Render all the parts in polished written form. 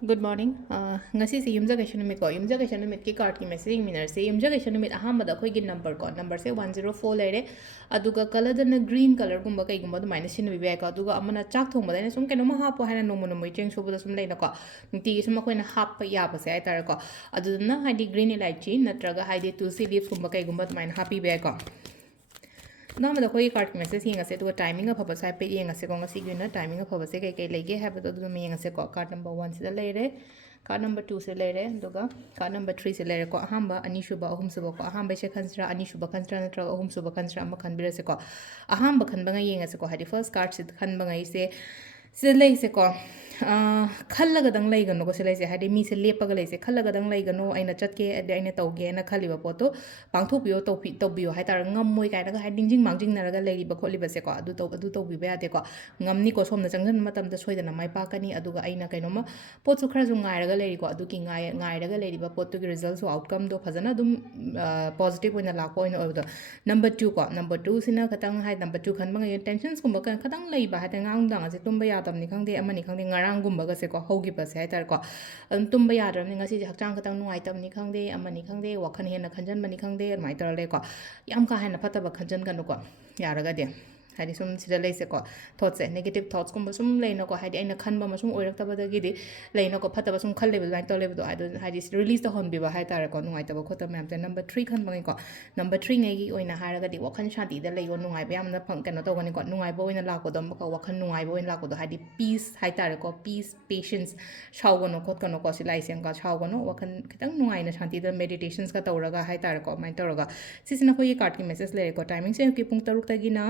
Good morning. Ngasigi yumjagation numit ko. Yumjagation numit ki card ki messaging minor se yumjagation numit ahambada khoi gi number ko. Number se 104 lere. Aduga color dana green color gumba kai gumba minus sin bi ko. Aduga amana chak thong badane sum keno ma hapo hana nomo nomo cheng so buda sum leina ko. Nti sum ko na hap ya ba se ai tar ko. Aduna haidi green elaichi natraga haidi tulsi leaves gumba kai gumba min happy be ko. Nama da koi card message hinga se to timing of a pe yenga se konga siguna timing of a se kai lege have to do me yenga se ko card number 1 se lere card number 2 se lere duga card number 3 se lere ko ahamba ani shuba ahum suba ko ahamba se khansra ani shuba khansra natra ahum suba khansra ama khanbira se ko ahamba khanbanga yenga se ko hadi first card se khanbanga se lei se ko खल्लगदंग लेगनो को सिलाइसे हादे मी से लेपग लेसे खल्लगदंग लेगनो आइना चटके अदे आइना तौगे ना खलिबा पोतो पांगथोपियो तौबियो हाइतार ngमोय कायना का हाइदिंजिंग मांजिंग नरगा लेरिबा खोलिबा से को अदु तौबिबा यादे को ngमनी को सोमना चंगन मतम द सोइदना माइ पाकनी अदुगा आइना कैनोमा पोतु खरजु ngairaga लेरि को अदुकी ngairaga लेरिबा पोतु की रिजल्ट्स आउटकम दो फजना दुम पॉजिटिव ओइना लाको ओइना ओइदो नंबर 2 को नंबर 2 सिना खतंग हाइ नंबर 2 खनबंग टेंशन्स कुंबा खतंग लेइबा हाते ngang dang ase tumba ya tamni khangde amani khangde ngarang ga se ko hogi pa se tar ko tumba ya ram nga si hakchang khatang nuai tam ni khangde amani khangde wakhan hena khanjan mani khangde mai tar le ko yam ka hena phata ba khanjan kan ko yaraga de hadi sum sida leise ko thoughts negative thoughts kum sum leina ko hadi aina khanba ma sum oirak taba da gi di leina ko phata ba sum khalle ba to le do adu hadi release the hon bi ba hai tar ko nuai taba khota mem te number 3 khan bangai ko number 3 ngai gi oina haraga di wakhan shanti da leiyo nuai ba yam na phang kan to gani ko nuai ba oina la ko dom ko wakhan nuai ba oina la ko do hadi peace hai tar ko peace patience chau gono khot kono ko si lai sem ka chau gono wakhan kitang nuai na shanti da meditations ka tawraga hai tar ko mai tawraga sisina ko ye card ki message le ko timing se ki pung taruk ta gi na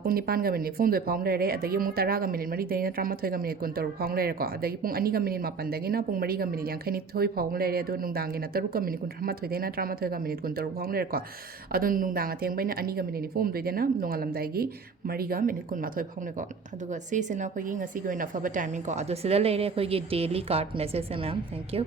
pung nipan ga minute phone do phang le re adagi mu tara ga minute mari de na trama thoi ga minute kun taru phang le re ko adagi pung ani ga minute mapan dagi na pung mari ga minute yang khani thoi phang le re do nungdang gi na taru ga minute kun trama thoi de na trama thoi ga minute kun taru phang le re ko adun nungdang atheng bai na ani ga minute phone do de na nongalam dai gi mari ga minute kun ma thoi phang le ko aduga se se na khoi gi ngasi go ina faba timing ko adu sida le re khoi gi daily card message ma'am thank you